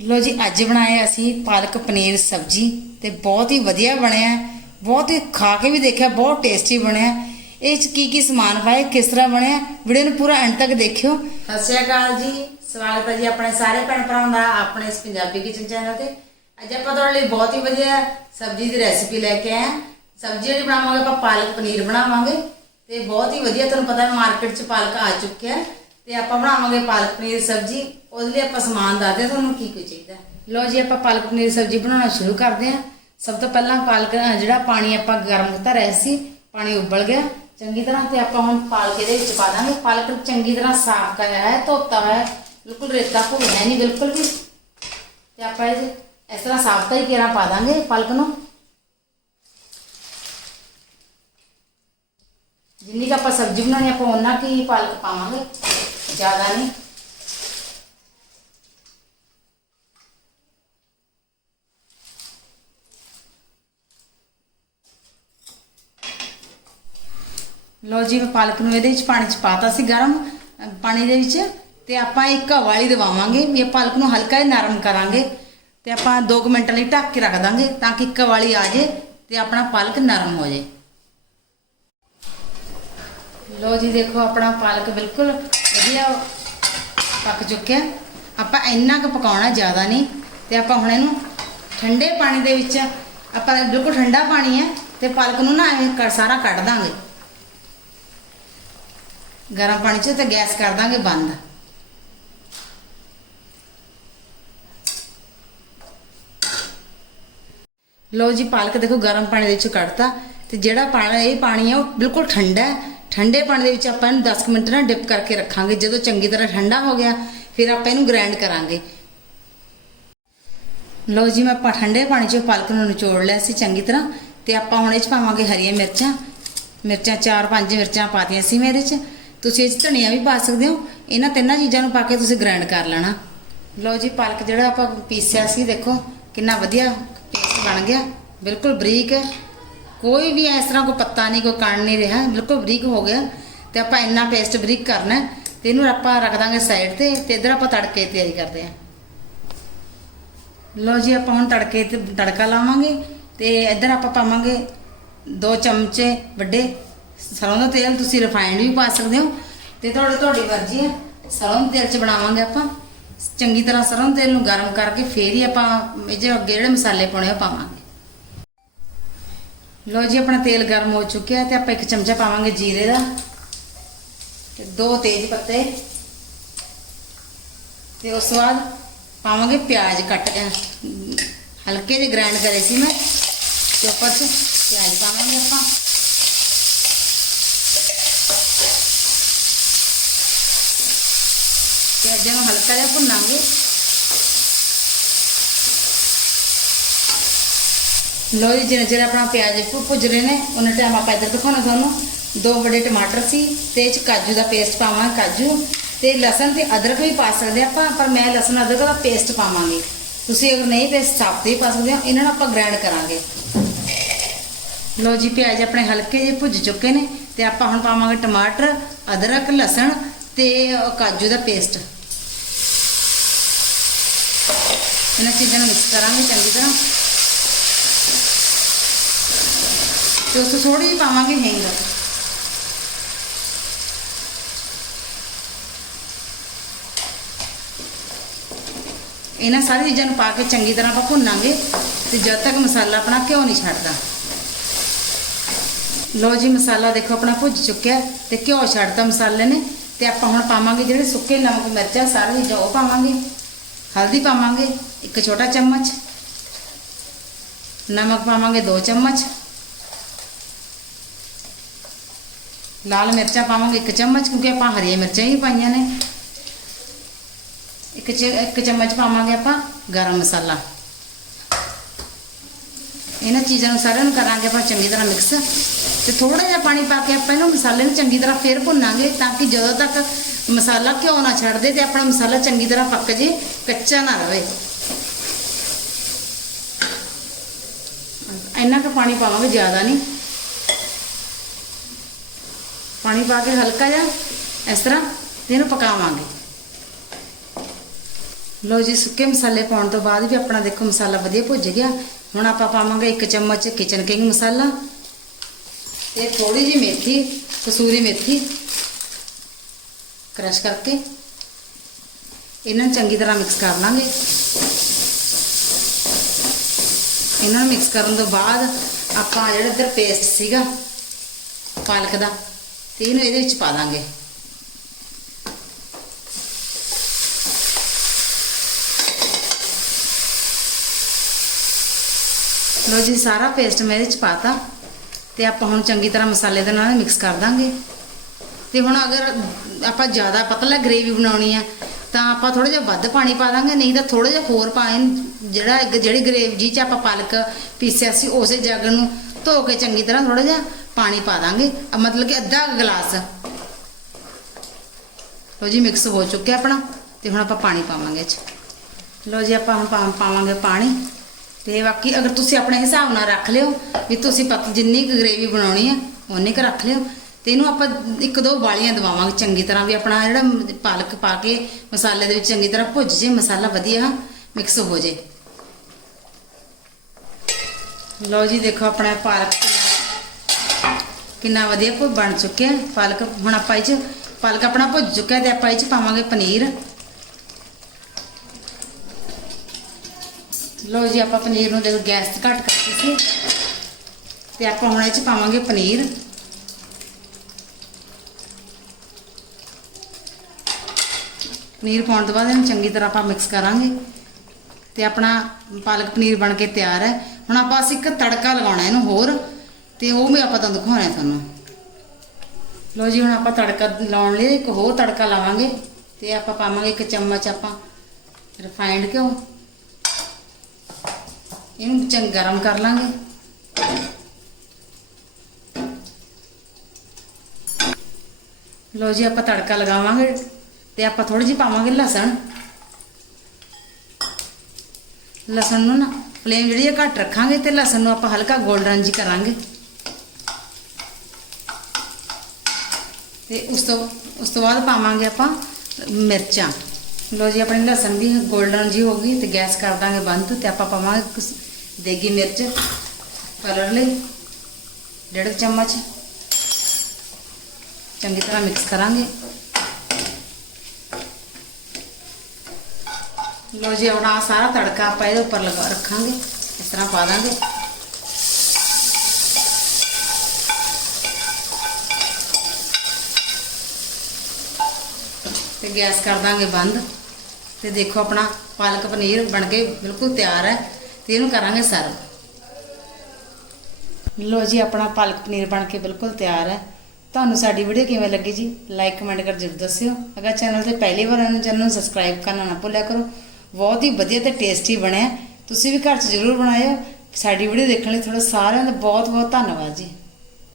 ਲੋ ਜੀ, ਅੱਜ ਬਣਾਇਆ ਅਸੀਂ ਪਾਲਕ ਪਨੀਰ ਸਬਜੀ ਤੇ ਬਹੁਤ ਹੀ ਵਧੀਆ ਬਣਿਆ ਬਹੁਤ ਹੀ ਖਾ ਕੇ ਵੀ ਦੇਖਿਆ, ਬਹੁਤ ਟੇਸਟੀ ਬਣਿਆ ਇਹ ਚ ਕੀ ਕੀ ਸਮਾਨ ਪਾਏ ਕਿਸ ਤਰ੍ਹਾਂ ਬਣਿਆ, ਵੀਡੀਓ ਨੂੰ ਪੂਰਾ ਐਂਡ ਤੱਕ ਦੇਖਿਓ। ਸਤਿ ਸ਼੍ਰੀ ਅਕਾਲ ਜੀ, ਸਵਾਗਤ ਹੈ ਜੀ ਆਪਣੇ ਸਾਰੇ ਭੈਣ ਭਰਾਵਾਂ ਦਾ, ਆਪਣੇ ਇਸ ਪੰਜਾਬੀ ਕਿਚਨ ਚੈਨਲ ਤੇ। ਅੱਜ ਆਪਾਂ ਤੁਹਾਡੇ ਲਈ ਬਹੁਤ ਹੀ ਵਧੀਆ ਸਬਜੀ ਦੀ ਰੈਸਿਪੀ ਲੈ ਕੇ ਆਏ ਹਾਂ। ਸਬਜੀ ਜਿਹੜੀ ਬਣਾਵਾਂਗੇ ਆਪਾਂ, ਪਾਲਕ ਪਨੀਰ ਬਣਾਵਾਂਗੇ। ਤੇ ਬਹੁਤ ਹੀ ਵਧੀਆ, ਤੁਹਾਨੂੰ ਪਤਾ ਮਾਰਕੀਟ 'ਚ ਪਾਲਕ ਆ ਚੁੱਕਿਆ ਹੈ। ਤੇ ਆਪਾਂ ਬਣਾਵਾਂਗੇ ਪਾਲਕ ਪਨੀਰ ਦੀ ਸਬਜੀ। ਉਹਦੇ ਲਈ ਆਪਾਂ ਸਮਾਨ ਦੱਸਦੇ ਹਾਂ ਤੁਹਾਨੂੰ ਕੀ ਕੀ ਚਾਹੀਦਾ। ਲਓ ਜੀ, ਆਪਾਂ ਪਾਲਕ ਪਨੀਰ ਦੀ ਸਬਜੀ ਬਣਾਉਣਾ ਸ਼ੁਰੂ ਕਰਦੇ ਹਾਂ। ਸਭ ਤੋਂ ਪਹਿਲਾਂ ਪਾਲਕ ਜਿਹੜਾ ਪਾਣੀ ਆਪਾਂ ਗਰਮ ਕੀਤਾ ਰਿਹਾ ਸੀ, ਪਾਣੀ ਉਬਲ ਗਿਆ। ਚੰਗੀ ਤਰ੍ਹਾਂ ਤੇ ਆਪਾਂ ਹੁਣ ਪਾਲਕ ਇਹਦੇ ਵਿੱਚ ਪਾ ਦਾਂਗੇ। ਪਾਲਕ ਨੂੰ ਚੰਗੀ ਤਰ੍ਹਾਂ ਸਾਫ਼ ਕਰਿਆ ਹੈ ਧੋਤਾ ਹੋਇਆ ਬਿਲਕੁਲ ਰੇਤਾ ਭੁੰਨਿਆ ਨਹੀਂ ਬਿਲਕੁਲ ਵੀ। ਤੇ ਆਪਾਂ ਇਹ ਇਸ ਤਰ੍ਹਾਂ ਸਾਫ਼ ਤਰੀਕੇ ਨਾਲ ਪਾ ਦਾਂਗੇ ਪਾਲਕ ਨੂੰ। ਜਿੰਨੀ ਕੁ ਆਪਾਂ ਸਬਜ਼ੀ ਬਣਾਉਣੀ ਆਪਾਂ ਉਹਨਾਂ ਕੀ ਪਾਲਕ ਪਾਵਾਂਗੇ। ਜ਼ਿਆਦਾ ਨਹੀਂ। ਲੋ ਜੀ, ਮੈਂ ਪਾਲਕ ਨੂੰ ਇਹਦੇ ਵਿੱਚ ਪਾਣੀ ਚ ਪਾਤਾ ਸੀ ਗਰਮ ਪਾਣੀ ਦੇ ਵਿੱਚ, ਤੇ ਆਪਾਂ ਇੱਕ ਹਵਾਲੀ ਦਵਾਵਾਂਗੇ। ਵੀ ਇਹ ਪਾਲਕ ਨੂੰ ਹਲਕਾ ਜਿਹਾ ਨਰਮ ਕਰਾਂਗੇ, ਤੇ ਆਪਾਂ 2 ਮਿੰਟ ਲਈ ਢੱਕ ਕੇ ਰੱਖ ਦਾਂਗੇ ਤਾਂ ਕਿ ਇੱਕ ਹਵਾਲੀ ਆ ਜੇ ਤੇ ਆਪਣਾ ਪਾਲਕ ਨਰਮ ਹੋ ਜੇ। ਲੋ ਜੀ, ਦੇਖੋ ਆਪਣਾ ਪਾਲਕ ਬਿਲਕੁਲ ਵਧੀਆ ਪੱਕ ਚੁੱਕਿਆ। ਆਪਾਂ ਇੰਨਾ ਕੁ ਪਕਾਉਣਾ ਜ਼ਿਆਦਾ ਨਹੀਂ ਤੇ ਆਪਾਂ ਹੁਣ ਇਹਨੂੰ ਠੰਡੇ ਪਾਣੀ ਦੇ ਵਿੱਚ, ਆਪਾਂ ਬਿਲਕੁਲ ਠੰਡਾ ਪਾਣੀ ਹੈ ਤੇ ਪਾਲਕ ਨੂੰ ਨਾ ਐਵੇਂ ਸਾਰਾ ਕੱਢ ਦਾਂਗੇ। ਗਰਮ ਪਾਣੀ 'ਚ ਤੇ ਗੈਸ ਕਰ ਦਾਂਗੇ ਬੰਦ। ਲਓ ਜੀ, ਪਾਲਕ ਦੇਖੋ ਗਰਮ ਪਾਣੀ ਦੇ ਵਿੱਚ ਕੱਢਤਾ ਤੇ ਜਿਹੜਾ ਪਾਣੀ ਇਹ ਪਾਣੀ ਹੈ ਉਹ ਬਿਲਕੁਲ ਠੰਡਾ ਹੈ। ਠੰਡੇ ਪਾਣੀ ਦੇ ਵਿੱਚ ਆਪਾਂ ਇਹਨੂੰ 10 ਕੁ ਮਿੰਟ ਨਾ ਡਿਪ ਕਰਕੇ ਰੱਖਾਂਗੇ। ਜਦੋਂ ਚੰਗੀ ਤਰ੍ਹਾਂ ਠੰਡਾ ਹੋ ਗਿਆ, ਫਿਰ ਆਪਾਂ ਇਹਨੂੰ ਗ੍ਰਾਈਂਡ ਕਰਾਂਗੇ। ਲੋ ਜੀ, ਮੈਂ ਆਪਾਂ ਠੰਡੇ ਪਾਣੀ 'ਚ ਪਾਲਕ ਨੂੰ ਨਿਚੋੜ ਲਿਆ ਸੀ ਚੰਗੀ ਤਰ੍ਹਾਂ, ਤੇ ਆਪਾਂ ਹੁਣ ਇਹ 'ਚ ਪਾਵਾਂਗੇ ਹਰੀਆਂ ਮਿਰਚਾਂ। ਮਿਰਚਾਂ 4-5 ਮਿਰਚਾਂ ਪਾਤੀਆਂ ਸੀ ਮੇਰੇ 'ਚ। ਤੁਸੀਂ ਇਹ 'ਚ ਧਨੀਆ ਵੀ ਪਾ ਸਕਦੇ ਹੋ। ਇਹਨਾਂ ਤਿੰਨਾਂ ਚੀਜ਼ਾਂ ਨੂੰ ਪਾ ਕੇ ਤੁਸੀਂ ਗ੍ਰਾਈਂਡ ਕਰ ਲੈਣਾ। ਲੋ ਜੀ, ਪਾਲਕ ਜਿਹੜਾ ਆਪਾਂ ਪੀਸਿਆ ਸੀ, ਦੇਖੋ, ਕਿੰਨਾ ਵਧੀਆ ਪੇਸਟ ਬਣ ਗਿਆ। ਬਿਲਕੁਲ ਬਰੀਕ ਹੈ। ਕੋਈ ਵੀ ਇਸ ਤਰ੍ਹਾਂ ਕੋਈ ਪੱਤਾ ਨਹੀਂ, ਕੋਈ ਕਣ ਨਹੀਂ ਰਿਹਾ, ਬਿਲਕੁਲ ਬਰੀਕ ਹੋ ਗਿਆ ਤੇ ਆਪਾਂ ਇੰਨਾ ਪੇਸਟ ਬਰੀਕ ਕਰਨਾ ਹੈ ਤੇ ਇਹਨੂੰ ਆਪਾਂ ਰੱਖ ਦਾਂਗੇ ਸਾਈਡ ਤੇ ਤੇ ਇਧਰ ਆਪਾਂ ਤੜਕੇ ਤਿਆਰੀ ਕਰਦੇ ਹਾਂ। ਲੋ ਜੀ, ਆਪਾਂ ਹੁਣ ਤੜਕੇ ਤੇ ਤੜਕਾ ਲਾਵਾਂਗੇ ਤੇ ਇੱਧਰ ਆਪਾਂ ਪਾਵਾਂਗੇ 2 ਚਮਚੇ ਵੱਡੇ ਸਰੋਂ ਦਾ ਤੇਲ, ਤੁਸੀਂ ਰਿਫਾਈਨਡ ਵੀ ਪਾ ਸਕਦੇ ਹੋ ਤੇ ਤੁਹਾਡੇ, ਤੁਹਾਡੀ ਮਰਜ਼ੀ ਹੈ। ਸਰੋਂ ਦੇ ਤੇਲ 'ਚ ਬਣਾਵਾਂਗੇ ਆਪਾਂ। ਚੰਗੀ ਤਰ੍ਹਾਂ ਸਰੋਂ ਤੇਲ ਨੂੰ ਗਰਮ ਕਰਕੇ ਫੇਰ ਹੀ ਆਪਾਂ ਇਹ ਜਿਹੜੇ ਅੱਗੇ ਜਿਹੜੇ ਮਸਾਲੇ ਪਾਉਣੇ ਆ, ਉਹ ਪਾਵਾਂਗੇ। ਲੋ ਜੀ, ਆਪਣਾ ਤੇਲ ਗਰਮ ਹੋ ਚੁੱਕਿਆ ਤੇ ਆਪਾਂ ਇੱਕ ਚਮਚਾ ਪਾਵਾਂਗੇ ਜੀਰੇ ਦਾ ਤੇ ਦੋ ਤੇਜ਼ ਪੱਤੇ ਤੇ ਉਸ ਤੋਂ ਬਾਅਦ ਪਾਵਾਂਗੇ ਪਿਆਜ਼ ਕੱਟ ਕੇ ਹਲਕੇ ਜਿਹੇ ਗ੍ਰਾਈਂਡ ਕਰੇ ਸੀ ਮੈਂ ਤੇ ਉੱਪਰ ਚ ਪਿਆਜ਼ ਪਾਵਾਂਗੇ ਆਪਾਂ। ਪਿਆਜ਼ਾਂ ਨੂੰ ਹਲਕਾ ਜਿਹਾ ਭੁੰਨਾਂਗੇ। ਲੋ ਜੀ ਜਿੰਨਾ ਚਿਰ ਆਪਣਾ ਪਿਆਜ਼ ਭੁੱਜ ਰਹੇ ਨੇ ਉਹਨਾਂ ਟਾਈਮ ਆਪਾਂ ਇੱਧਰ ਦਿਖਾਉਣਾ ਤੁਹਾਨੂੰ। ਦੋ ਵੱਡੇ ਟਮਾਟਰ ਸੀ ਤੇ ਇਹ ਚ ਕਾਜੂ ਦਾ ਪੇਸਟ ਪਾਵਾਂਗੇ, ਕਾਜੂ। ਤੇ ਲਸਣ ਤੇ ਅਦਰਕ ਵੀ ਪਾ ਸਕਦੇ ਆਪਾਂ, ਪਰ ਮੈਂ ਲਸਣ, ਅਦਰਕ ਦਾ ਪੇਸਟ ਪਾਵਾਂਗੀ। ਤੁਸੀਂ ਅਗਰ ਨਹੀਂ ਪੇਸਟ ਸਾਫ਼ ਤੇ ਪਾ ਸਕਦੇ ਹੋ, ਇਹਨਾਂ ਨੂੰ ਆਪਾਂ ਗ੍ਰਾਈਂਡ ਕਰਾਂਗੇ। ਲੋ ਜੀ, ਪਿਆਜ਼ ਆਪਣੇ ਹਲਕੇ ਜਿਹੇ ਭੁੱਜ ਚੁੱਕੇ ਨੇ, ਤੇ ਆਪਾਂ ਹੁਣ ਪਾਵਾਂਗੇ ਟਮਾਟਰ, ਅਦਰਕ, ਲਸਣ ਤੇ ਕਾਜੂ ਦਾ ਪੇਸਟ ਇਹਨਾਂ ਚੀਜ਼ਾਂ ਨੂੰ ਮਿਕਸ ਕਰਾਂਗੇ ਚੰਗੀ ਤਰ੍ਹਾਂ। ਤੇ ਉਸ ਤੋਂ ਥੋੜੀ ਜਿਹੀ ਪਾਵਾਂਗੇ ਹਿੰਗ। ਇਹਨਾਂ ਸਾਰੀ ਚੀਜ਼ਾਂ ਨੂੰ ਪਾ ਕੇ ਚੰਗੀ ਤਰ੍ਹਾਂ ਆਪਾਂ ਭੁੰਨਾਂਗੇ ਤੇ ਜਦ ਤੱਕ ਮਸਾਲਾ ਆਪਣਾ ਘਿਓ ਨਹੀਂ ਛੱਡਦਾ। ਲੋ ਜੀ, ਮਸਾਲਾ ਦੇਖੋ ਆਪਣਾ ਭੁੱਜ ਚੁੱਕਿਆ ਹੈ ਤੇ ਘਿਓ ਛੱਡਦਾ ਮਸਾਲੇ ਨੇ ਤੇ ਆਪਾਂ ਹੁਣ ਪਾਵਾਂਗੇ ਜਿਹੜੇ ਸੁੱਕੇ ਨਮਕ, ਮਿਰਚਾਂ, ਸਾਰੇ ਚੀਜ਼ਾਂ ਉਹ ਪਾਵਾਂਗੇ। ਹਲਦੀ ਪਾਵਾਂਗੇ, ਇੱਕ ਛੋਟਾ ਚਮਚ। ਨਮਕ ਪਾਵਾਂਗੇ 2 ਚਮਚ। ਲਾਲ ਮਿਰਚਾਂ ਪਾਵਾਂਗੇ 1 ਚਮਚ, ਕਿਉਂਕਿ ਆਪਾਂ ਹਰੀਆਂ ਮਿਰਚਾਂ ਹੀ ਪਾਈਆਂ ਨੇ। ਇੱਕ ਇੱਕ ਚਮਚ ਪਾਵਾਂਗੇ ਆਪਾਂ ਗਰਮ ਮਸਾਲਾ। ਇਹਨਾਂ ਚੀਜ਼ਾਂ ਨੂੰ ਸਾਰਿਆਂ ਨੂੰ ਕਰਾਂਗੇ ਆਪਾਂ ਚੰਗੀ ਤਰ੍ਹਾਂ ਮਿਕਸ। ਤੇ ਥੋੜਾ ਜਿਹਾ ਪਾਣੀ ਪਾ ਕੇ ਆਪਾਂ ਇਹਨੂੰ ਮਸਾਲੇ ਨੂੰ ਚੰਗੀ ਤਰ੍ਹਾਂ ਫੇਰ ਭੁੰਨਾਂਗੇ, ਤਾਂ ਕਿ ਜਦੋਂ ਤੱਕ ਮਸਾਲਾ ਘਿਓ ਨਾ ਛੱਡ ਦੇ ਤੇ ਆਪਣਾ ਮਸਾਲਾ ਚੰਗੀ ਤਰ੍ਹਾਂ ਪੱਕ ਜੇ, ਕੱਚਾ ਨਾ ਰਵੇ। ਇੰਨਾ ਕੁ ਪਾਣੀ ਪਾਵਾਂਗੇ, ਜ਼ਿਆਦਾ ਨਹੀਂ। ਪਾਣੀ ਪਾ ਕੇ ਹਲਕਾ ਜਿਹਾ ਇਸ ਤਰ੍ਹਾਂ ਤੇ ਇਹਨੂੰ ਪਕਾਵਾਂਗੇ। ਲੋ ਜੀ, ਸੁੱਕੇ ਮਸਾਲੇ ਪਾਉਣ ਤੋਂ ਬਾਅਦ ਵੀ ਆਪਣਾ ਦੇਖੋ ਮਸਾਲਾ ਵਧੀਆ ਭੁੱਜ ਗਿਆ। ਹੁਣ ਆਪਾਂ ਪਾਵਾਂਗੇ ਇੱਕ ਚਮਚ ਕਿਚਨ ਕਿੰਗ ਮਸਾਲਾ ਤੇ ਥੋੜੀ ਜਿਹੀ ਮੇਥੀ, ਕਸੂਰੀ ਮੇਥੀ ਕ੍ਰਸ਼ ਕਰਕੇ ਇਹਨਾਂ ਨੂੰ ਚੰਗੀ ਤਰ੍ਹਾਂ ਮਿਕਸ ਕਰ ਲਾਂਗੇ। ਇਹਨਾਂ ਨੂੰ ਮਿਕਸ ਕਰਨ ਤੋਂ ਬਾਅਦ ਆਪਾਂ ਜਿਹੜਾ ਇੱਧਰ ਪੇਸਟ ਸੀਗਾ, ਪਾਲਕ ਦਾ ਤੇ ਇਹਨੂੰ ਇਹਦੇ ਵਿੱਚ ਪਾ ਦਾਂਗੇ। ਲੋ ਜੀ, ਸਾਰਾ ਪੇਸਟ ਮੈਂ ਇਹਦੇ ਚ ਪਾਤਾ ਤੇ ਆਪਾਂ ਹੁਣ ਚੰਗੀ ਤਰ੍ਹਾਂ ਮਸਾਲੇ ਦੇ ਨਾਲ ਮਿਕਸ ਕਰ ਦਾਂਗੇ। ਤੇ ਹੁਣ ਅਗਰ ਆਪਾਂ ਜ਼ਿਆਦਾ ਪਤਲਾ ਗ੍ਰੇਵੀ ਬਣਾਉਣੀ ਆ, ਤਾਂ ਆਪਾਂ ਥੋੜਾ ਜਿਹਾ ਵੱਧ ਪਾਣੀ ਪਾ ਦਾਂਗੇ, ਨਹੀਂ ਤਾਂ ਥੋੜਾ ਜਿਹਾ ਹੋਰ ਪਾਣੀ, ਜਿਹੜਾ ਇੱਕ- ਜਿਹੜੀ ਗ੍ਰੇਵੀ ਜੀ ਚ ਆਪਾਂ ਪਾਲਕ ਪੀਸਿਆ ਸੀ, ਉਸੇ ਜੱਗ ਨੂੰ ਧੋ ਕੇ ਚੰਗੀ ਤਰ੍ਹਾਂ ਥੋੜਾ ਜਿਹਾ ਪਾਣੀ ਪਾ ਦਾਂਗੇ। ਮਤਲਬ ਕਿ ਅੱਧਾ ਗਲਾਸ। ਲੋ ਜੀ ਮਿਕਸ ਹੋ ਚੁੱਕਿਆ ਆਪਣਾ, ਤੇ ਹੁਣ ਆਪਾਂ ਪਾਣੀ ਪਾਵਾਂਗੇ ਇਹ ਚ। ਲੋ ਜੀ, ਆਪਾਂ ਹੁਣ ਪਾਵਾਂਗੇ ਪਾਣੀ। ਤੇ ਬਾਕੀ ਅਗਰ ਤੁਸੀਂ ਆਪਣੇ ਹਿਸਾਬ ਨਾਲ ਰੱਖ ਲਿਓ, ਵੀ ਤੁਸੀਂ ਪਤ ਜਿੰਨੀ ਕੁ ਗ੍ਰੇਵੀ ਬਣਾਉਣੀ ਆ ਉਨੀ ਕੁ ਰੱਖ ਲਿਓ। ਤੇ ਇਹਨੂੰ ਆਪਾਂ ਇੱਕ ਦੋ ਵਾਲੀਆਂ ਦਵਾਵਾਂਗੇ, ਚੰਗੀ ਤਰ੍ਹਾਂ ਵੀ ਆਪਣਾ ਜਿਹੜਾ ਪਾਲਕ ਪਾ ਕੇ ਮਸਾਲੇ ਦੇ ਵਿੱਚ ਚੰਗੀ ਤਰ੍ਹਾਂ ਭੁੱਜ ਜੇ, ਮਸਾਲਾ ਵਧੀਆ ਮਿਕਸ ਹੋ ਜੇ। ਲਓ ਜੀ, ਦੇਖੋ ਆਪਣਾ ਪਾਲਕ ਕਿੰਨਾ- ਵਧੀਆ ਭੁ ਬਣ ਚੁੱਕਿਆ ਪਾਲਕ, ਹੁਣ ਆਪਾਂ ਇਹ ਚ ਪਾਲਕ ਆਪਣਾ ਭੁੱਜ ਚੁੱਕਿਆ ਤੇ ਆਪਾਂ ਇਹ ਚ ਪਾਵਾਂਗੇ ਪਨੀਰ। ਲਓ ਜੀ, ਆਪਾਂ ਪਨੀਰ ਨੂੰ ਦੇਖੋ, ਗੈਸ ਤੇ ਘੱਟ ਕਰਤੀ ਸੀ। ਤੇ ਆਪਾਂ ਹੁਣ ਇਹ ਚ ਪਾਵਾਂਗੇ ਪਨੀਰ। ਪਨੀਰ ਪਾਉਣ ਤੋਂ ਬਾਅਦ ਇਹਨੂੰ ਚੰਗੀ ਤਰ੍ਹਾਂ ਆਪਾਂ ਮਿਕਸ ਕਰਾਂਗੇ। ਤੇ ਆਪਣਾ ਪਾਲਕ ਪਨੀਰ ਬਣ ਕੇ ਤਿਆਰ ਹੈ। ਹੁਣ ਆਪਾਂ ਅਸੀਂ ਇੱਕ ਤੜਕਾ ਲਗਾਉਣਾ ਇਹਨੂੰ ਹੋਰ। ਤੇ ਉਹ ਵੀ ਆਪਾਂ ਤੁਹਾਨੂੰ ਦਿਖਾਉਣਾ ਤੁਹਾਨੂੰ। ਲਓ ਜੀ, ਹੁਣ ਆਪਾਂ ਤੜਕਾ ਲਾਉਣ ਲਈ ਇੱਕ ਹੋਰ ਤੜਕਾ ਲਾਵਾਂਗੇ ਤੇ ਆਪਾਂ ਪਾਵਾਂਗੇ ਇੱਕ ਚਮਚ ਆਪਾਂ ਰਿਫਾਈਂਡ ਘਿਓ। ਇਹਨੂੰ ਚੰਗ ਗਰਮ ਕਰ ਲਾਂਗੇ। ਲੋ ਜੀ, ਆਪਾਂ ਤੜਕਾ ਲਗਾਵਾਂਗੇ ਤੇ ਆਪਾਂ ਥੋੜੀ ਜਿਹੀ ਪਾਵਾਂਗੇ ਲਸਣ। ਲਸਣ ਨੂੰ ਨਾ ਫਲੇਮ ਜਿਹੜੀ ਹੈ ਘੱਟ ਰੱਖਾਂਗੇ ਤੇ ਲਸਣ ਨੂੰ ਆਪਾਂ ਹਲਕਾ 골ਡਨ ਜੀ ਕਰਾਂਗੇ। ਤੇ ਉਸ ਤੋਂ ਉਸ ਤੋਂ ਬਾਅਦ ਪਾਵਾਂਗੇ ਆਪਾਂ ਮਿਰਚਾਂ। ਲੋ ਜੀ, ਆਪਣੀ ਲਸਣ ਵੀ 골ਡਨ ਜੀ ਹੋ ਗਈ ਤੇ ਗੈਸ ਕਰ ਦਾਂਗੇ ਬੰਦ ਤੇ ਆਪਾਂ ਪਾਵਾਂਗੇ ਕੁਸ- ਦੇਗੀ ਮਿਰਚ ਕਲਰ ਲਈ। ਡੇਢ ਕੁ ਚਮਚ। ਚੰਗੀ ਤਰ੍ਹਾਂ ਮਿਕਸ ਕਰਾਂਗੇ। ਲੋ ਜੀ, ਆਪਣਾ ਆਹ ਸਾਰਾ ਤੜਕਾ ਆਪਾਂ ਇਹਦੇ ਉੱਪਰ ਲਗਾ ਰੱਖਾਂਗੇ। ਇਸ ਤਰ੍ਹਾਂ ਪਾ ਦਾਂਗੇ। ਤੇ ਗੈਸ ਕਰ ਦਾਂਗੇ ਬੰਦ। ਤੇ ਦੇਖੋ ਆਪਣਾ ਪਾਲਕ ਪਨੀਰ ਬਣ ਕੇ ਬਿਲਕੁਲ ਤਿਆਰ ਹੈ ਤੇ ਇਹਨੂੰ ਕਰਾਂਗੇ ਸਰਵ। ਲੋ ਜੀ, ਆਪਣਾ ਪਾਲਕ ਪਨੀਰ ਬਣ ਕੇ ਬਿਲਕੁਲ ਤਿਆਰ ਹੈ। ਤੁਹਾਨੂੰ ਸਾਡੀ ਵੀਡੀਓ ਕਿਵੇਂ ਲੱਗੀ ਜੀ? ਲਾਈਕ ਕਮੈਂਟ ਕਰ ਜਰੂਰ ਦੱਸਿਓ। ਅਗਰ ਚੈਨਲ ਤੇ ਪਹਿਲੀ ਵਾਰ ਆਏ ਚੈਨਲ ਨੂੰ ਸਬਸਕ੍ਰਾਈਬ ਕਰਨਾ ਨਾ ਭੁੱਲਿਆ ਕਰੋ। ਬਹੁਤ ਹੀ ਵਧੀਆ ਤੇ ਟੇਸਟੀ ਬਣਿਆ। ਤੁਸੀਂ ਵੀ ਘਰ 'ਚ ਜ਼ਰੂਰ ਬਣਾਇਓ। ਸਾਡੀ ਵੀਡੀਓ ਦੇਖਣ ਲਈ ਤੁਹਾਡਾ ਸਾਰਿਆਂ ਦਾ ਬਹੁਤ ਬਹੁਤ ਧੰਨਵਾਦ ਜੀ।